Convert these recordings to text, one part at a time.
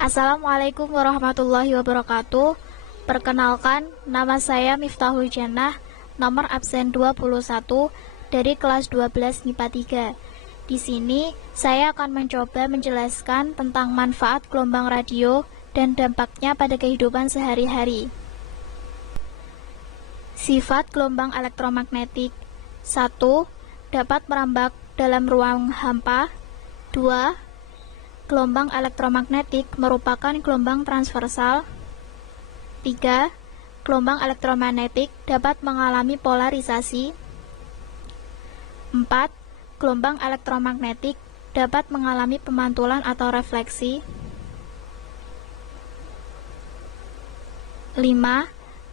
Assalamualaikum warahmatullahi wabarakatuh. Perkenalkan, nama saya Miftahul Jannah, nomor absen 21 dari kelas 12 MIPA 3. Di sini, saya akan mencoba menjelaskan tentang manfaat gelombang radio dan dampaknya pada kehidupan sehari-hari. Sifat gelombang elektromagnetik: 1. Dapat merambat dalam ruang hampa. 2. Gelombang elektromagnetik merupakan gelombang transversal. 3. Gelombang elektromagnetik dapat mengalami polarisasi. 4. Gelombang elektromagnetik dapat mengalami pemantulan atau refleksi. 5.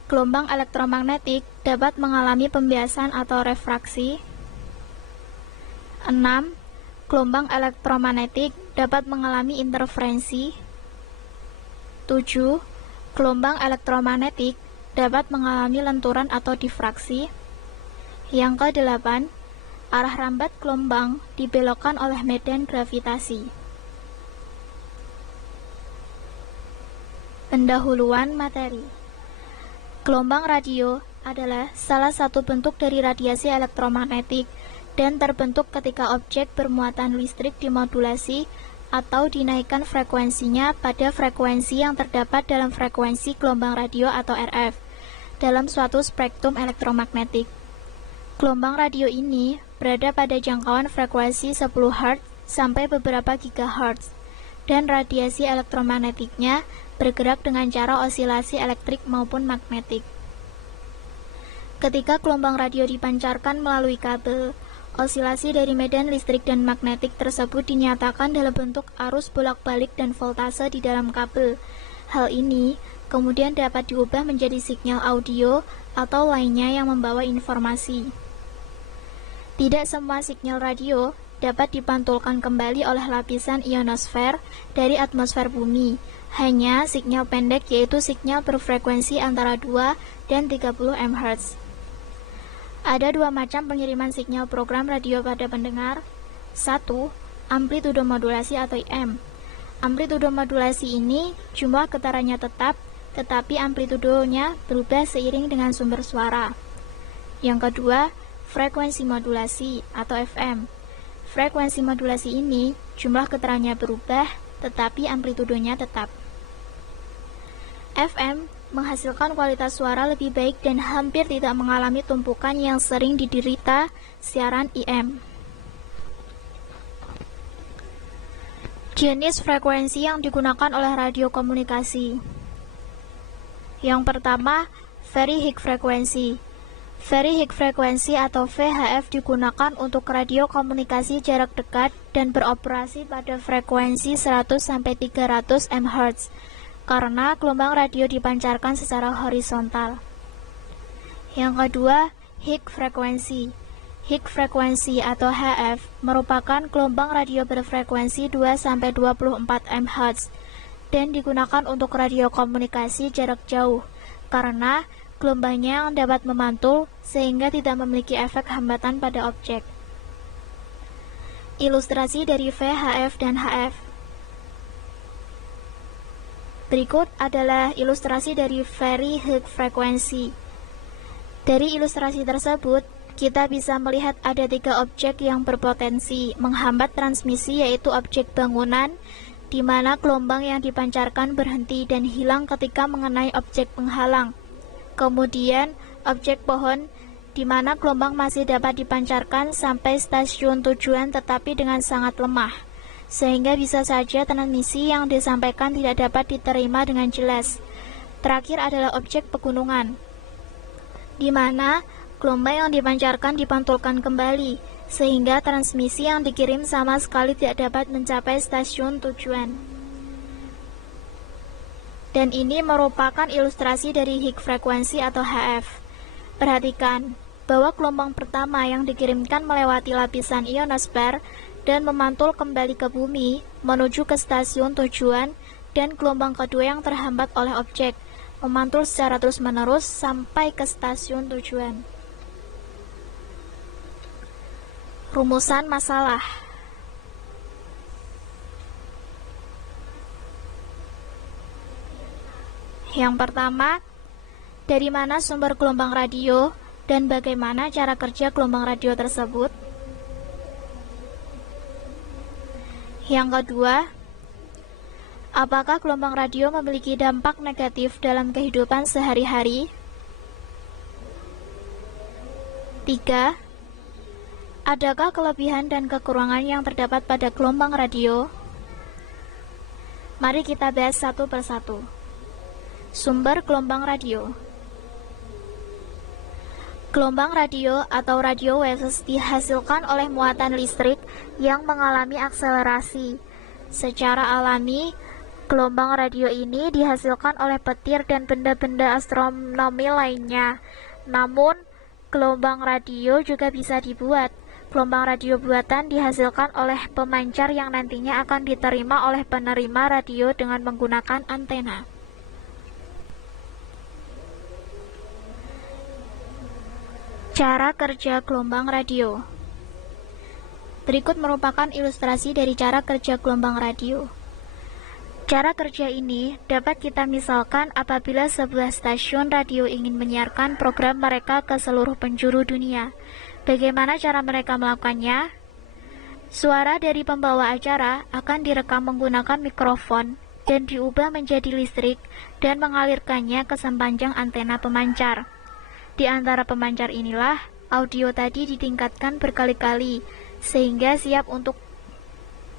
Gelombang elektromagnetik dapat mengalami pembiasan atau refraksi. 6. Gelombang elektromagnetik dapat mengalami interferensi. 7. Gelombang elektromagnetik dapat mengalami lenturan atau difraksi. Yang ke-8, arah rambat gelombang dibelokkan oleh medan gravitasi. Pendahuluan materi. Gelombang radio adalah salah satu bentuk dari radiasi elektromagnetik dan terbentuk ketika objek bermuatan listrik dimodulasi atau dinaikkan frekuensinya pada frekuensi yang terdapat dalam frekuensi gelombang radio atau RF dalam suatu spektrum elektromagnetik. Gelombang radio ini berada pada jangkauan frekuensi 10 Hz sampai beberapa GHz, dan radiasi elektromagnetiknya bergerak dengan cara osilasi elektrik maupun magnetik. Ketika gelombang radio dipancarkan melalui kabel, osilasi dari medan listrik dan magnetik tersebut dinyatakan dalam bentuk arus bolak-balik dan voltase di dalam kabel. Hal ini kemudian dapat diubah menjadi sinyal audio atau lainnya yang membawa informasi. Tidak semua sinyal radio dapat dipantulkan kembali oleh lapisan ionosfer dari atmosfer bumi. Hanya sinyal pendek, yaitu sinyal berfrekuensi antara 2 dan 30 MHz. Ada dua macam pengiriman sinyal program radio pada pendengar. 1. Amplitudo modulasi atau IM. Amplitudo modulasi ini jumlah getarannya tetap, tetapi amplitudonya berubah seiring dengan sumber suara. Yang kedua, frekuensi modulasi atau FM. Frekuensi modulasi ini jumlah getarannya berubah, tetapi amplitudonya tetap. FM menghasilkan kualitas suara lebih baik dan hampir tidak mengalami tumpukan yang sering diderita siaran IM. Jenis frekuensi yang digunakan oleh radio komunikasi. Yang pertama, very high frequency. Very high frequency atau VHF digunakan untuk radio komunikasi jarak dekat dan beroperasi pada frekuensi 100-300 MHz. Karena gelombang radio dipancarkan secara horizontal. Yang kedua, high frequency. High frequency atau HF merupakan gelombang radio berfrekuensi 2-24 MHz dan digunakan untuk radio komunikasi jarak jauh karena gelombangnya dapat memantul sehingga tidak memiliki efek hambatan pada objek. Ilustrasi dari VHF dan HF. Berikut adalah ilustrasi dari very high frequency. Dari ilustrasi tersebut, kita bisa melihat ada 3 objek yang berpotensi menghambat transmisi, yaitu objek bangunan, di mana gelombang yang dipancarkan berhenti dan hilang ketika mengenai objek penghalang. Kemudian, objek pohon, di mana gelombang masih dapat dipancarkan sampai stasiun tujuan tetapi dengan sangat lemah, sehingga bisa saja transmisi yang disampaikan tidak dapat diterima dengan jelas. Terakhir adalah objek pegunungan, di mana gelombang yang dipancarkan dipantulkan kembali, sehingga transmisi yang dikirim sama sekali tidak dapat mencapai stasiun tujuan. Dan ini merupakan ilustrasi dari high frequency atau HF. Perhatikan bahwa gelombang pertama yang dikirimkan melewati lapisan ionosfer dan memantul kembali ke bumi menuju ke stasiun tujuan, dan gelombang kedua yang terhambat oleh objek memantul secara terus-menerus sampai ke stasiun tujuan. Rumusan masalah. Yang pertama, dari mana sumber gelombang radio dan bagaimana cara kerja gelombang radio tersebut? Yang kedua, apakah gelombang radio memiliki dampak negatif dalam kehidupan sehari-hari? 3. Adakah kelebihan dan kekurangan yang terdapat pada gelombang radio? Mari kita bahas satu persatu. Sumber gelombang radio. Gelombang radio atau radio waves dihasilkan oleh muatan listrik yang mengalami akselerasi. Secara alami, gelombang radio ini dihasilkan oleh petir dan benda-benda astronomi lainnya. Namun, gelombang radio juga bisa dibuat. Gelombang radio buatan dihasilkan oleh pemancar yang nantinya akan diterima oleh penerima radio dengan menggunakan antena. Cara kerja gelombang radio. Berikut merupakan ilustrasi dari cara kerja gelombang radio. Cara kerja ini dapat kita misalkan apabila sebuah stasiun radio ingin menyiarkan program mereka ke seluruh penjuru dunia. Bagaimana cara mereka melakukannya? Suara dari pembawa acara akan direkam menggunakan mikrofon dan diubah menjadi listrik dan mengalirkannya ke sepanjang antena pemancar. Di antara pemancar inilah, audio tadi ditingkatkan berkali-kali sehingga siap untuk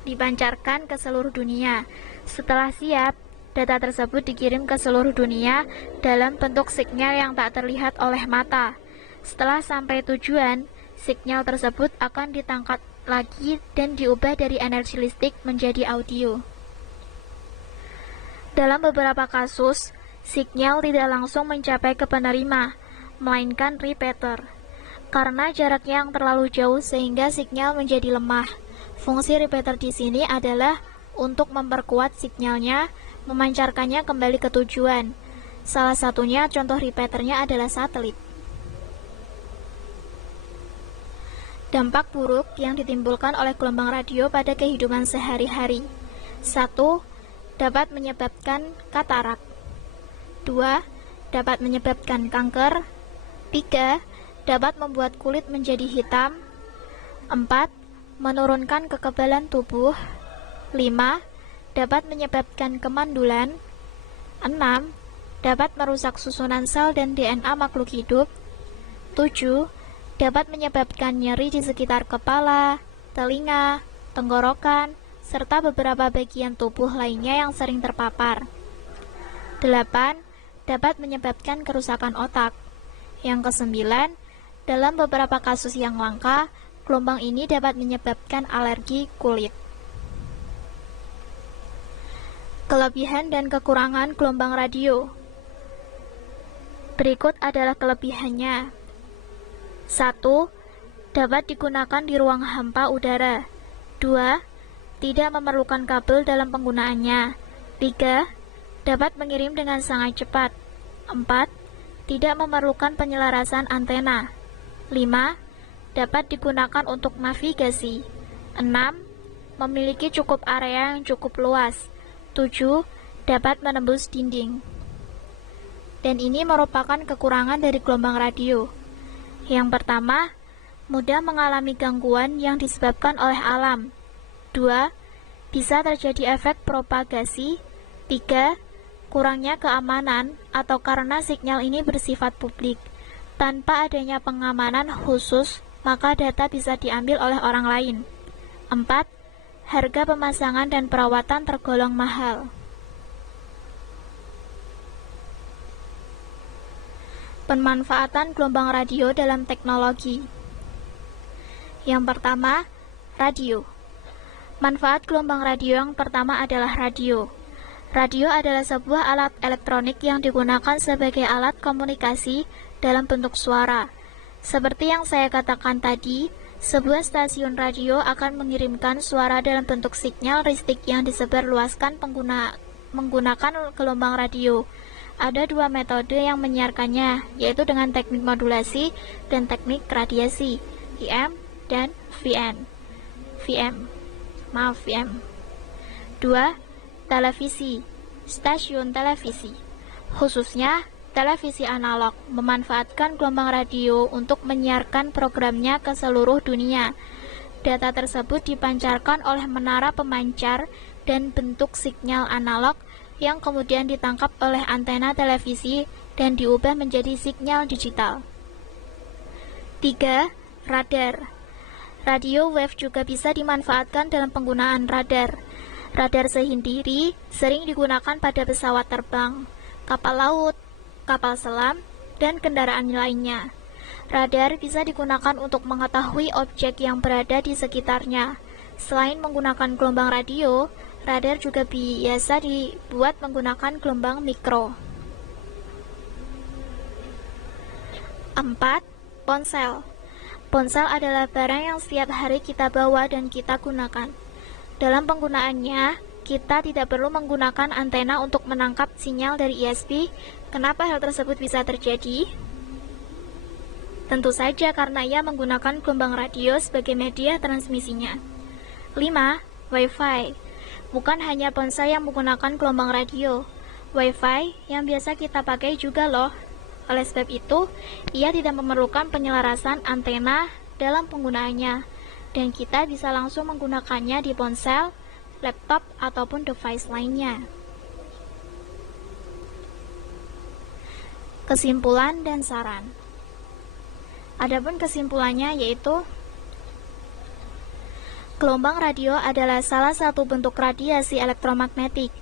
dipancarkan ke seluruh dunia. Setelah siap, data tersebut dikirim ke seluruh dunia dalam bentuk sinyal yang tak terlihat oleh mata. Setelah sampai tujuan, sinyal tersebut akan ditangkap lagi dan diubah dari energi listrik menjadi audio. Dalam beberapa kasus, sinyal tidak langsung mencapai ke penerima, melainkan repeater. Karena jaraknya yang terlalu jauh sehingga sinyal menjadi lemah. Fungsi repeater di sini adalah untuk memperkuat sinyalnya, memancarkannya kembali ke tujuan. Salah satunya contoh repeaternya adalah satelit. Dampak buruk yang ditimbulkan oleh gelombang radio pada kehidupan sehari-hari. 1. Dapat menyebabkan katarak. 2. Dapat menyebabkan kanker. 3. Dapat membuat kulit menjadi hitam. 4. Menurunkan kekebalan tubuh. 5. Dapat menyebabkan kemandulan. 6. Dapat merusak susunan sel dan DNA makhluk hidup. 7. Dapat menyebabkan nyeri di sekitar kepala, telinga, tenggorokan, serta beberapa bagian tubuh lainnya yang sering terpapar. 8. Dapat menyebabkan kerusakan otak. Yang kesembilan, dalam beberapa kasus yang langka, gelombang ini dapat menyebabkan alergi kulit. Kelebihan dan kekurangan gelombang radio. Berikut adalah kelebihannya. 1. Dapat digunakan di ruang hampa udara. 2. Tidak memerlukan kabel dalam penggunaannya. 3. Dapat mengirim dengan sangat cepat. 4. Tidak memerlukan penyelarasan antena. 5. Dapat digunakan untuk navigasi. 6. Memiliki cukup area yang cukup luas. 7. Dapat menembus dinding. Dan ini merupakan kekurangan dari gelombang radio. Yang pertama, mudah mengalami gangguan yang disebabkan oleh alam. 2. Bisa terjadi efek propagasi. 3. Kurangnya keamanan atau karena sinyal ini bersifat publik. Tanpa adanya pengamanan khusus, maka data bisa diambil oleh orang lain. 4. Harga pemasangan dan perawatan tergolong mahal. Pemanfaatan gelombang radio dalam teknologi. Yang pertama, radio. Manfaat gelombang radio yang pertama adalah radio. Radio adalah sebuah alat elektronik yang digunakan sebagai alat komunikasi dalam bentuk suara. Seperti yang saya katakan tadi, sebuah stasiun radio akan mengirimkan suara dalam bentuk sinyal listrik yang disebarluaskan menggunakan gelombang radio. Ada dua metode yang menyiarkannya, yaitu dengan teknik modulasi dan teknik radiasi, IM dan VM. 2. Televisi, stasiun televisi. khususnya televisi analog, memanfaatkan gelombang radio untuk menyiarkan programnya ke seluruh dunia. Data tersebut dipancarkan oleh menara pemancar dan bentuk sinyal analog yang kemudian ditangkap oleh antena televisi dan diubah menjadi sinyal digital. 3. Radar. Radio wave juga bisa dimanfaatkan dalam penggunaan radar. Radar sendiri sering digunakan pada pesawat terbang, kapal laut, kapal selam, dan kendaraan lainnya. Radar bisa digunakan untuk mengetahui objek yang berada di sekitarnya. Selain menggunakan gelombang radio, radar juga biasa dibuat menggunakan gelombang mikro. 4. Ponsel. Ponsel adalah barang yang setiap hari kita bawa dan kita gunakan. Dalam penggunaannya, kita tidak perlu menggunakan antena untuk menangkap sinyal dari ISP. Kenapa hal tersebut bisa terjadi? Tentu saja karena ia menggunakan gelombang radio sebagai media transmisinya. 5. Wi-Fi. Bukan hanya ponsel yang menggunakan gelombang radio. Wi-Fi yang biasa kita pakai juga loh. Oleh sebab itu, ia tidak memerlukan penyelarasan antena dalam penggunaannya, dan kita bisa langsung menggunakannya di ponsel, laptop, ataupun device lainnya. Kesimpulan dan saran. Adapun kesimpulannya yaitu gelombang radio adalah salah satu bentuk radiasi elektromagnetik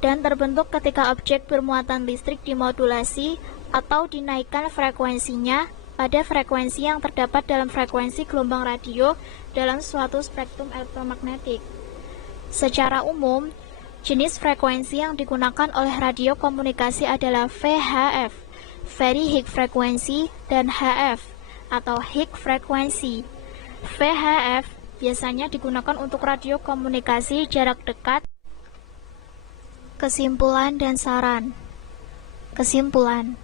dan terbentuk ketika objek bermuatan listrik dimodulasi atau dinaikkan frekuensinya pada frekuensi yang terdapat dalam frekuensi gelombang radio dalam suatu spektrum elektromagnetik. Secara umum, jenis frekuensi yang digunakan oleh radio komunikasi adalah VHF, Very High Frequency, dan HF, atau high frequency. VHF biasanya digunakan untuk radio komunikasi jarak dekat. Kesimpulan dan saran. Kesimpulan.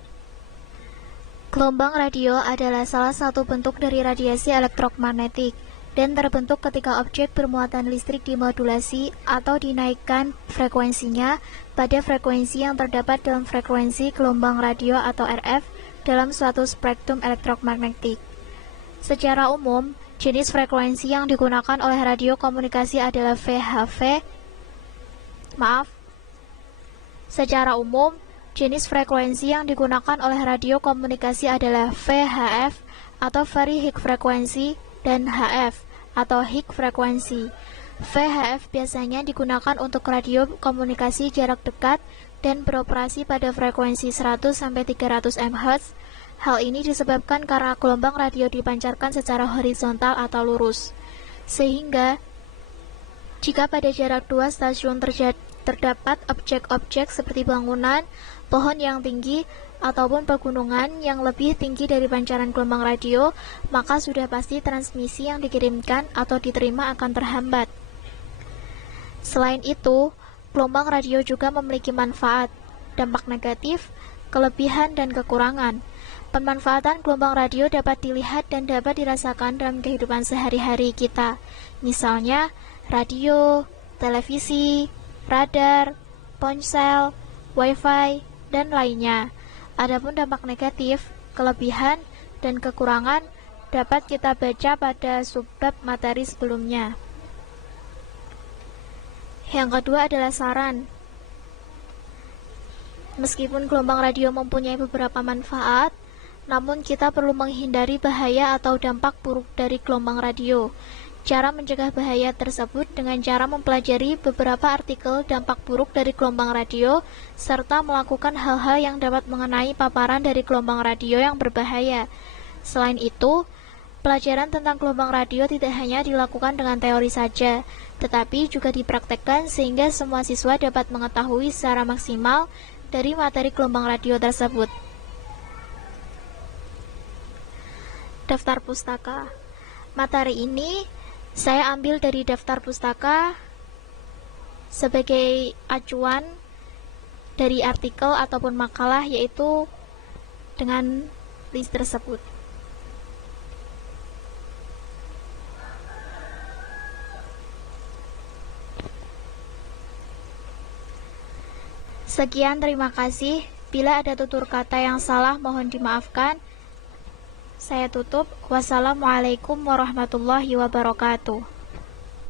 Gelombang radio adalah salah satu bentuk dari radiasi elektromagnetik dan terbentuk ketika objek bermuatan listrik dimodulasi atau dinaikkan frekuensinya pada frekuensi yang terdapat dalam frekuensi gelombang radio atau RF dalam suatu spektrum elektromagnetik. Secara umum, jenis frekuensi yang digunakan oleh radio komunikasi adalah Secara umum, jenis frekuensi yang digunakan oleh radio komunikasi adalah VHF atau Very High Frequency dan HF atau High Frequency. VHF biasanya digunakan untuk radio komunikasi jarak dekat dan beroperasi pada frekuensi 100-300 MHz. Hal ini disebabkan karena gelombang radio dipancarkan secara horizontal atau lurus. Sehingga, jika pada jarak 2 stasiun terdapat objek-objek seperti bangunan, pohon yang tinggi, ataupun pegunungan yang lebih tinggi dari pancaran gelombang radio, maka sudah pasti transmisi yang dikirimkan atau diterima akan terhambat. Selain itu, gelombang radio juga memiliki manfaat, dampak negatif, kelebihan, dan kekurangan. Pemanfaatan gelombang radio dapat dilihat dan dapat dirasakan dalam kehidupan sehari-hari kita. Misalnya, radio, televisi, radar, ponsel, wifi, dan lainnya. Adapun dampak negatif, kelebihan, dan kekurangan dapat kita baca pada subbab materi sebelumnya. Yang kedua adalah saran. Meskipun gelombang radio mempunyai beberapa manfaat, namun kita perlu menghindari bahaya atau dampak buruk dari gelombang radio. Cara mencegah bahaya tersebut dengan cara mempelajari beberapa artikel dampak buruk dari gelombang radio, serta melakukan hal-hal yang dapat mengenai paparan dari gelombang radio yang berbahaya. Selain itu, pelajaran tentang gelombang radio tidak hanya dilakukan dengan teori saja, tetapi juga dipraktekkan sehingga semua siswa dapat mengetahui secara maksimal dari materi gelombang radio tersebut. Daftar pustaka. Materi ini saya ambil dari daftar pustaka sebagai acuan dari artikel ataupun makalah, yaitu dengan list tersebut. Sekian, terima kasih. Apabila ada tutur kata yang salah, mohon dimaafkan. Saya tutup. Wassalamualaikum warahmatullahi wabarakatuh.